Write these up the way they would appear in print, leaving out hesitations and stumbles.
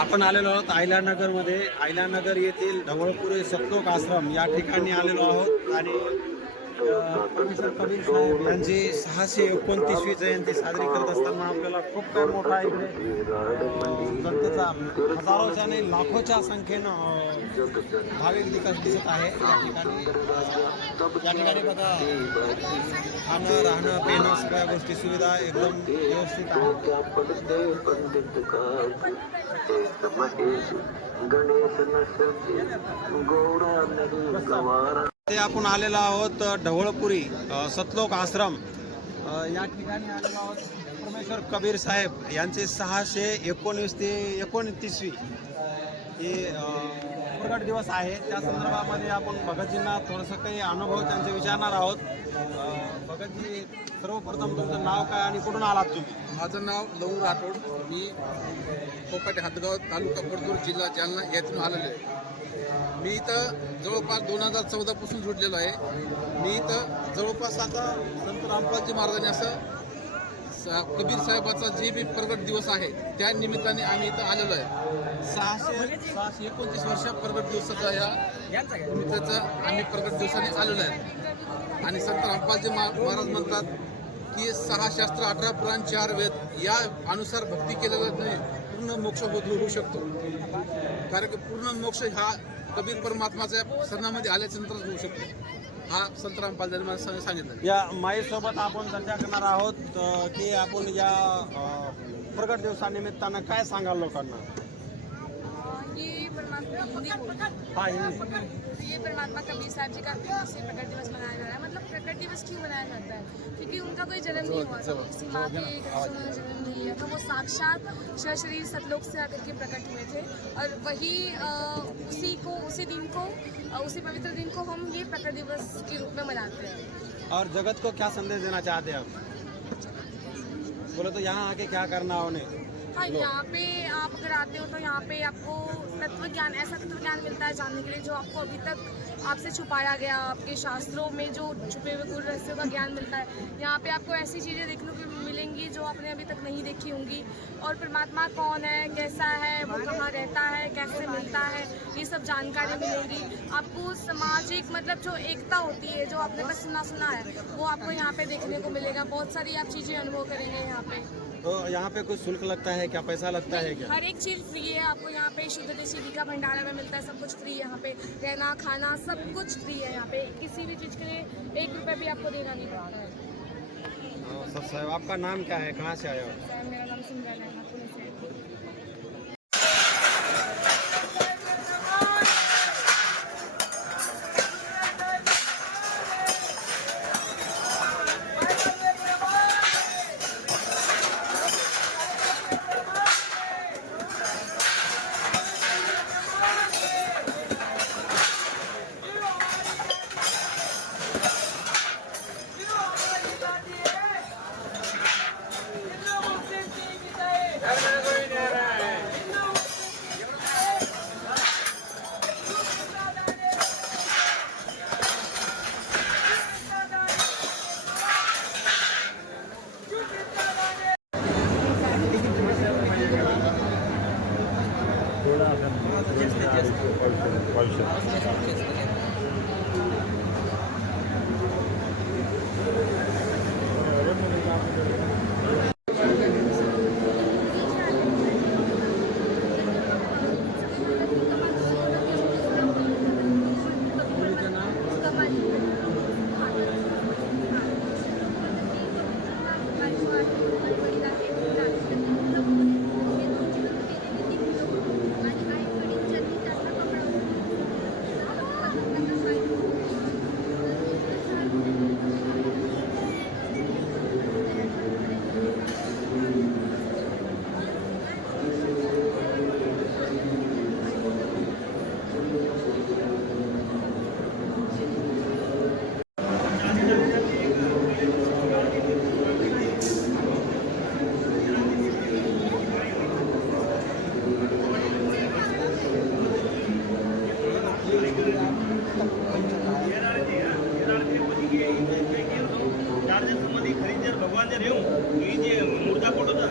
आपण आलेलो आहोत आयलानगरमध्ये. आयलानगर येथील ढवळपुरे सतलोक आश्रम या ठिकाणी आलेलो आहोत आणि प्रोफेसर कबीर साहेब यांची 629वी जयंती साजरी करत असताना आपल्याला खूप काही मोठा इकडे जनतेचा हजारोच्या आणि लाखोच्या संख्येनं भाविक दिसत आहे. या ठिकाणी बघा खाणं राहणं पिणं सगळ्या गोष्टी सुविधा एकदम व्यवस्थित आहे. ते आपण आलेलो आहोत ढवळपुरी सतलोक आश्रम या ठिकाणी आलेलो आहोत. प्रोफेसर कबीर साहेब यांचे 629 ते 29वी हे प्रगट दिवस आहे. त्या संदर्भामध्ये आपण भगतजींना थोडंसं काही अनुभव त्यांचे विचारणार आहोत. भगतजी, सर्वप्रथम तुमचं नाव काय आणि कुठून आलात तुम्ही? माझं नाव लहू राठोड. मी कोकाटे हातगाव तालुका परतूर जिल्हा जालना येथून आलेलो आहे. मी इथं जवळपास 2014 पासून जुडलेलो आहे. मी इथं जवळपास आता संत रामपालजी महाराजांनी असं कबीर साहेबाचा जे बी प्रगट दिवस आहे त्या निमित्ताने आम्ही इथं आलेलो आहे. 629 वर्ष प्रगट दिवसाचा या निमित्ताचा आम्ही प्रगट दिवसाने आलेलो आहे. आणि संत रामपालजी महाराज म्हणतात की 6 शास्त्र 18 पुराण 4 वेद या अनुसार भक्ती केल्याने पूर्ण मोक्ष होऊ शकतो. कारण की पूर्ण मोक्ष हा कबीर परमात्माच्या सणामध्ये आल्याच्या नंतरच होऊ शकतो. हा संत रामपाल यांनी मला सांगितलं. या माईसोबत आपण चर्चा करणार आहोत की आपण या प्रगट दिवसानिमित्तानं काय सांगाल लोकांना? ये परमात्मा ये परमात्मा कबीर साहब जी का से प्रकट दिवस मनाया जा रहा है. मतलब प्रकट दिवस क्यों मनाया जाता है? क्योंकि उनका कोई जन्म नहीं हुआ था, किसी माँ के उन्होंने जन्म नहीं लिया था. वो साक्षात सशरीर सतलोक से आकर के प्रकट हुए थे और वही उसी पवित्र दिन को हम ये प्रकट दिवस के रूप में मनाते हैं. और जगत को क्या संदेश देना चाहते हैं आप? बोले तो यहाँ आके क्या करना उन्हें? हाँ, यहाँ पे आप अगर आते हो तो यहाँ पे आपको तत्व ज्ञान, ऐसा तत्व ज्ञान मिलता है जानने के लिए जो आपको अभी तक आपसे छुपाया गया. आपके शास्त्रों में जो छुपे हुए गुरु रहस्यों का ज्ञान मिलता है. यहाँ पे आपको ऐसी चीज़ें देखने को मिलेंगी जो आपने अभी तक नहीं देखी होंगी. और परमात्मा कौन है, कैसा है, वो कहाँ रहता है, कैसे मिलता है, ये सब जानकारी मिलेगी आपको. सामाजिक मतलब जो एकता होती है, जो आपने बस सुना है, वो आपको यहाँ पे देखने को मिलेगा. बहुत सारी आप चीज़ें अनुभव करेंगे यहाँ पे. तो यहाँ पे कुछ शुल्क लगता है क्या? पैसा लगता है क्या? हर एक चीज़ फ्री है आपको यहाँ पे. शुद्ध देसी घी का भंडारा में मिलता है. सब कुछ फ्री है यहाँ पे. रहना खाना सब कुछ फ्री है यहाँ पे. किसी भी चीज़ के लिए 1 रुपये भी आपको देना नहीं पड़ता है. सर साहब, आपका नाम क्या है, कहाँ से आया हो? मेरा नाम सिमरन है, पुणे से. भगवान जे मुर्दा फोटो था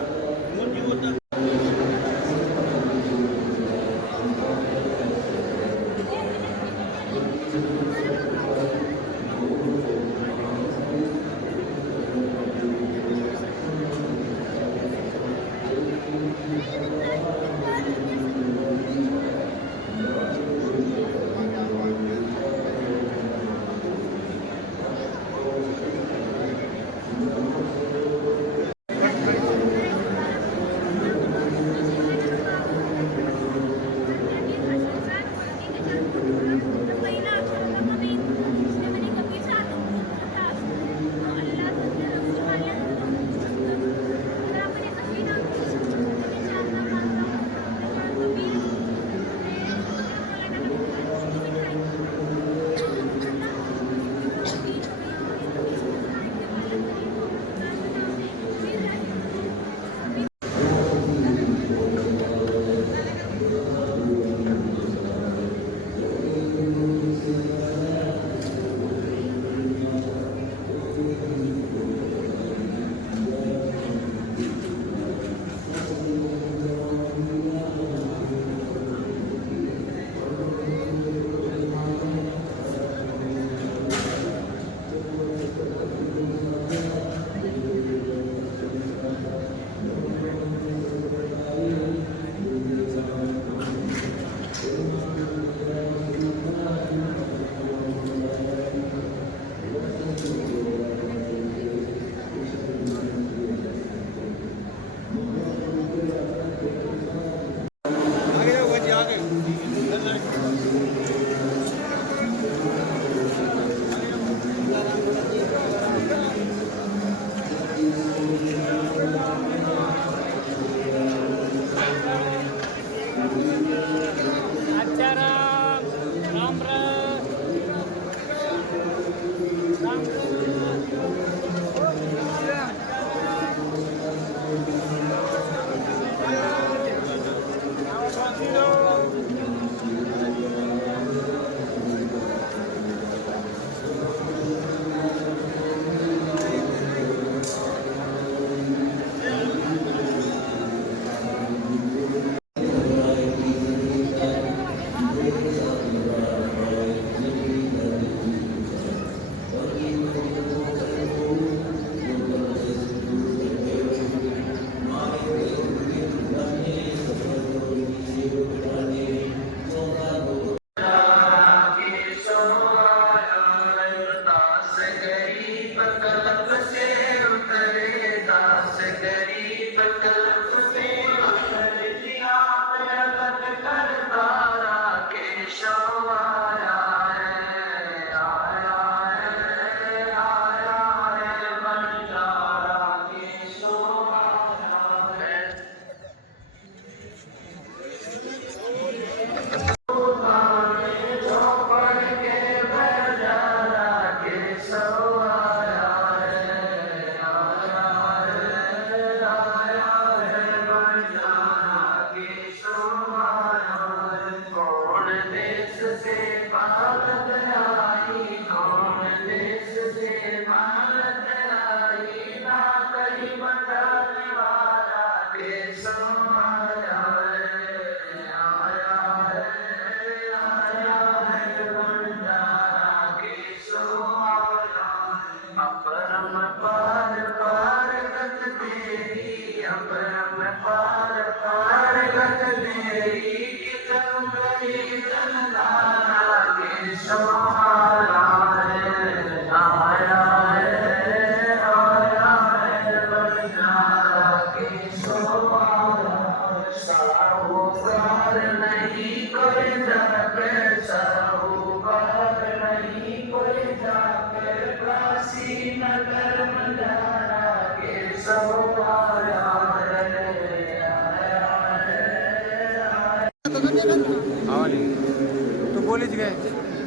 तू बोलीच काय